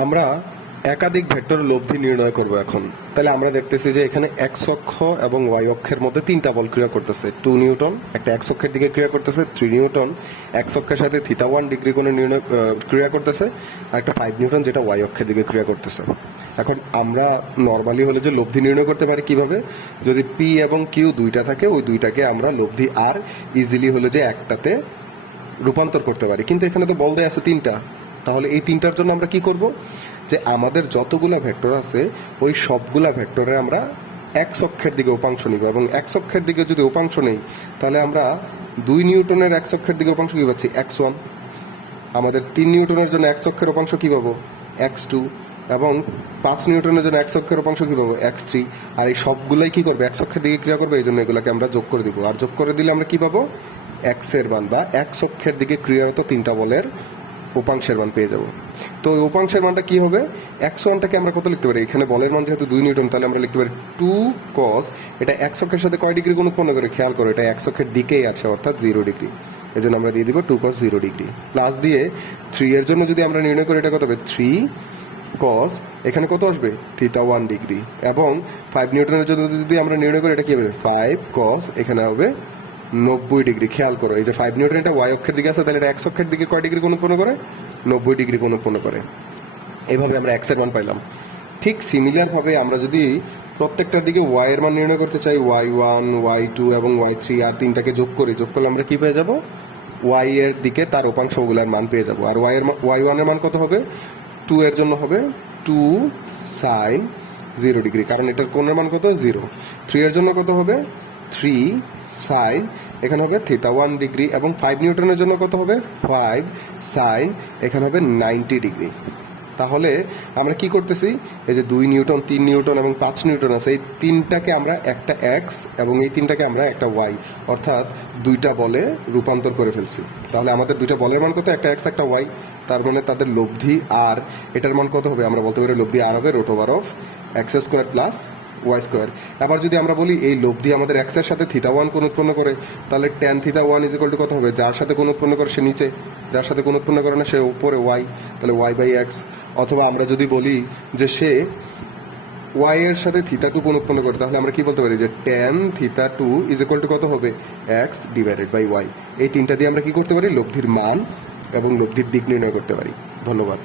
আমরা একাধিক ভেক্টর লব্ধি নির্ণয় করব এখন। তাহলে আমরা দেখতেছি যে এখানে এক্স অক্ষ এবং ওয়াই অক্ষের মধ্যে তিনটা বল ক্রিয়া করতেছে। 2 নিউটন একটা এক্স অক্ষের দিকে ক্রিয়া করতেছে, 3 নিউটন এক্স অক্ষের সাথে θ1 ডিগ্রি কোণে ক্রিয়া করতেছে, আর একটা 5 নিউটন যেটা ওয়াই অক্ষের দিকে ক্রিয়া করতেছে। এখন আমরা নর্মালি হলে যে লব্ধি নির্ণয় করতে পারি কিভাবে, যদি পি এবং কিউ দুইটা থাকে, ওই দুইটাকে আমরা লব্ধি আর ইজিলি হলে যে একটাতে রূপান্তর করতে পারি। কিন্তু এখানে তো বল দেয়া আছে তিনটা, তাহলে এই তিনটার জন্য আমরা কি করব, যে আমাদের যতগুলা ভেক্টর আছে ওই সবগুলা ভেক্টরে আমরা এক্স অক্ষের দিকে উপাংশ নিব, এবং এক্স অক্ষের দিকে যদি উপাংশ নেই তাহলে আমরা 2 নিউটনের এক্স অক্ষের দিকে উপাংশ কি পাচ্ছি, x1। আমাদের 3 নিউটনের জন্য এক্স অক্ষের উপাংশ কি পাবো, x2। এবং 5 নিউটনের জন্য এক্স অক্ষের উপাংশ কি পাবো, x3। আর এই সবগুলাই কি করবে, এক্স অক্ষের দিকে ক্রিয়া করবে, এই জন্য এগুলোকে আমরা যোগ করে দিব। আর যোগ করে দিলে আমরা কি পাবো, এক্স এর মান বা এক্স অক্ষের দিকে ক্রিয়ারত তিনটা বলের উপাংশের মান পেয়ে যাব। তো ওই উপাংশের মানটা কি হবে, x1টাকে আমরা কত লিখতে পারি, এখানে বলের মান যেহেতু 2 নিউটন, তাহলে আমরা লিখতে পারি 2 cos, এটা এক্স অক্ষের সাথে কয় ডিগ্রি কোণ উৎপন্ন করে, খেয়াল করো এটা এক্স অক্ষের দিকেই আছে, অর্থাৎ 0 ডিগ্রি। এই জন্য আমরা দিয়ে দিব 2 cos 0 ডিগ্রি, প্লাস দিয়ে 3 এর জন্য যদি আমরা নির্ণয় করি, এটা কত হবে, 3 cos, এখানে কত আসবে, θ1 ডিগ্রি। এবং 5 নিউটনের জন্য যদি আমরা নির্ণয় করি, এটা কি হবে, 5 cos, এখানে হবে 90 ডিগ্রি। খেয়াল করো এই যে 5 নিউটন এটা ওয়াই অক্ষের দিকে আছে, তাহলে এটা এক্স অক্ষের দিকে কয় ডিগ্রি কোণ উৎপন্ন করে, 90 ডিগ্রি কোণ উৎপন্ন করে। এইভাবে আমরা এক্স এর মান পাইলাম। ঠিক সিমিলার ভাবে আমরা যদি প্রত্যেকটার দিকে ওয়াই এর মান নির্ণয় করতে চাই, y1 y2 এবং y3, আর তিনটাকে যোগ করি, যোগ করলে আমরা কি পেয়ে যাব, ওয়াই এর দিকে তার উপাংশগুলোর মান পেয়ে যাব। আর y1 এর মান কত হবে, 2 এর জন্য হবে 2 sin 0 ডিগ্রি, কারণ এটার কোণের মান কত, 0। 3 এর জন্য কত হবে, 3 sin, এখানে হবে θ1 ডিগ্রি। এবং 5 নিউটনের জন্য কত হবে, 5 sin, এখানে হবে 90 ডিগ্রি। তাহলে আমরা কি করতেছি, এই যে 2 নিউটন 3 নিউটন এবং 5 নিউটন আছে, এই তিনটাকে আমরা একটা এক্স এবং এই তিনটাকে আমরা একটা ওয়াই, অর্থাৎ দুইটা বলে রূপান্তর করে ফেলছি। তাহলে আমাদের দুইটা বলের মান কত, একটা এক্স একটা ওয়াই, তার মানে তাদের লব্ধি আর এটার মান কত হবে, আমরা বলতে পারি লব্ধি আর হবে √of x square plus y square. এবার যদি আমরা বলি এই লব্ধি আমাদের এক্স এর সাথে θ1 কোণ উৎপন্ন করে, তাহলে tan θ1 = কত হবে, যার সাথে কোণ উৎপন্ন করে সে নিচে, যার সাথে কোণ উৎপন্ন করে না সে উপরে ওয়াই, তাহলে y/x। অথবা আমরা যদি বলি যে সে ওয়াই এর সাথে θ2 কোণ উৎপন্ন করে, তাহলে আমরা কি বলতে পারি যে tan θ2 = কত হবে, x/y। এই তিনটা দিয়ে আমরা কি করতে পারি, লব্ধির মান এবং লব্ধির দিক নির্ণয় করতে পারি। ধন্যবাদ।